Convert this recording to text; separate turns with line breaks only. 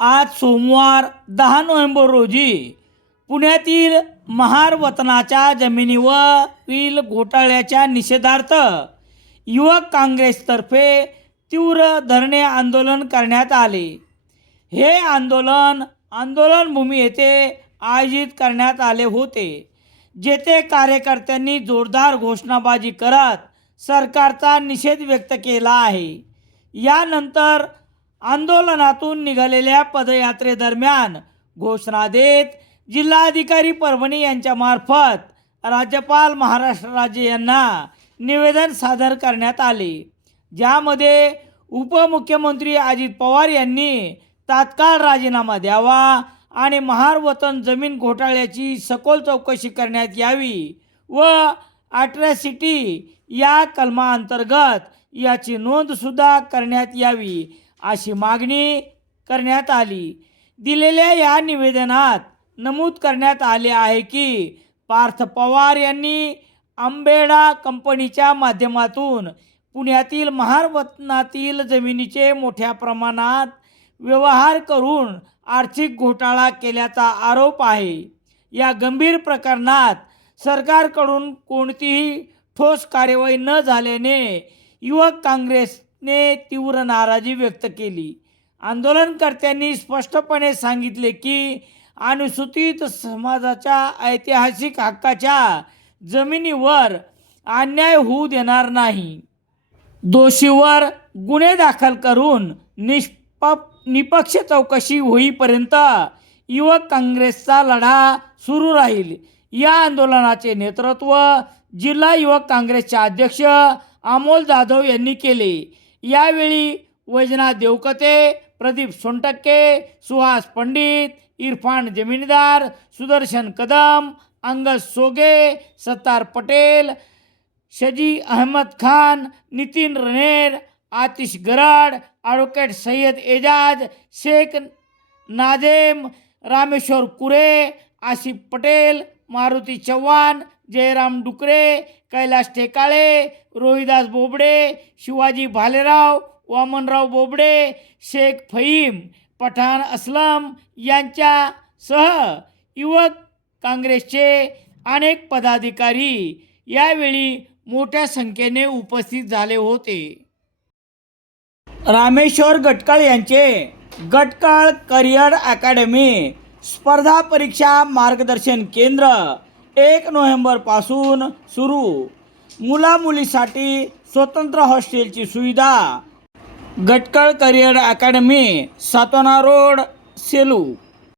आज सोमवार दहा नोव्हेंबर रोजी पुण्यातील महार वतनाच्या जमिनीवरील घोटाळ्याच्या निषेधार्थ युवक काँग्रेसतर्फे तीव्र धरणे आंदोलन करण्यात आले. हे आंदोलन आंदोलनभूमी येथे आयोजित करण्यात आले होते जेथे कार्यकर्त्यांनी जोरदार घोषणाबाजी करत सरकारचा निषेध व्यक्त केला आहे. यानंतर आंदोलनातून निघालेल्या पदयात्रेदरम्यान घोषणा देत जिल्हाधिकारी परभणी यांच्या मार्फत राज्यपाल महाराष्ट्र राज्य यांना निवेदन सादर करण्यात आले. ज्यामध्ये उपमुख्यमंत्री अजित पवार यांनी तात्काळ राजीनामा द्यावा आणि महार वतन जमीन घोटाळ्याची सखोल चौकशी करण्यात यावी व अट्रॅसिटी या कलमाअंतर्गत याची नोंदसुद्धा करण्यात यावी अशी मागणी करण्यात आली. दिलेल्या या निवेदनात नमूद करण्यात आले आहे की पार्थ पवार यांनी आंबेडा कंपनीच्या माध्यमातून पुण्यातील महारत्नातील जमिनीचे मोठ्या प्रमाणात व्यवहार करून आर्थिक घोटाळा केल्याचा आरोप आहे. या गंभीर प्रकरणात सरकारकडून कोणतीही ठोस कार्यवाही न झाल्याने युवक काँग्रेस ने तीव्र नाराजी व्यक्त केली. आंदोलनकर्त्यांनी स्पष्टपणे सांगितले की अनुसूचित समाजाच्या ऐतिहासिक हक्काच्या जमिनीवर अन्याय होऊ देणार नाही. दोषीवर गुन्हे दाखल करून निष्प निपक्ष चौकशी होईपर्यंत युवक काँग्रेसचा लढा सुरू राहील. या आंदोलनाचे नेतृत्व जिल्हा युवक काँग्रेसचे अध्यक्ष अमोल जाधव यांनी केले. यावेळी वैजनाथ देवकते प्रदीप सोनटक्के सुहास पंडित इरफान जमीनदार सुदर्शन कदम अंगद सोगे सत्तार पटेल शजी अहमद खान नितीन रनेर आतिश गराड ॲडव्होकेट सय्यद एजाज शेख नादेम रामेश्वर कुरे आसिफ पटेल मारुती चव्हाण जयराम डुकरे कैलास टेकाळे रोहिदास बोबडे शिवाजी भालेराव वामनराव बोबडे शेख फहीम पठाण असलम यांच्यासह युवक काँग्रेसचे अनेक पदाधिकारी यावेळी मोठ्या संख्येने उपस्थित झाले होते. रामेश्वर गटकाळ यांचे गटकाळ करिअर अकॅडमी स्पर्धा परीक्षा मार्गदर्शन केंद्र एक नोव्हेंबरपासून सुरू. मुलामुलीसाठी स्वतंत्र हॉस्टेलची सुविधा. Gatkal career academy Satona road Selu.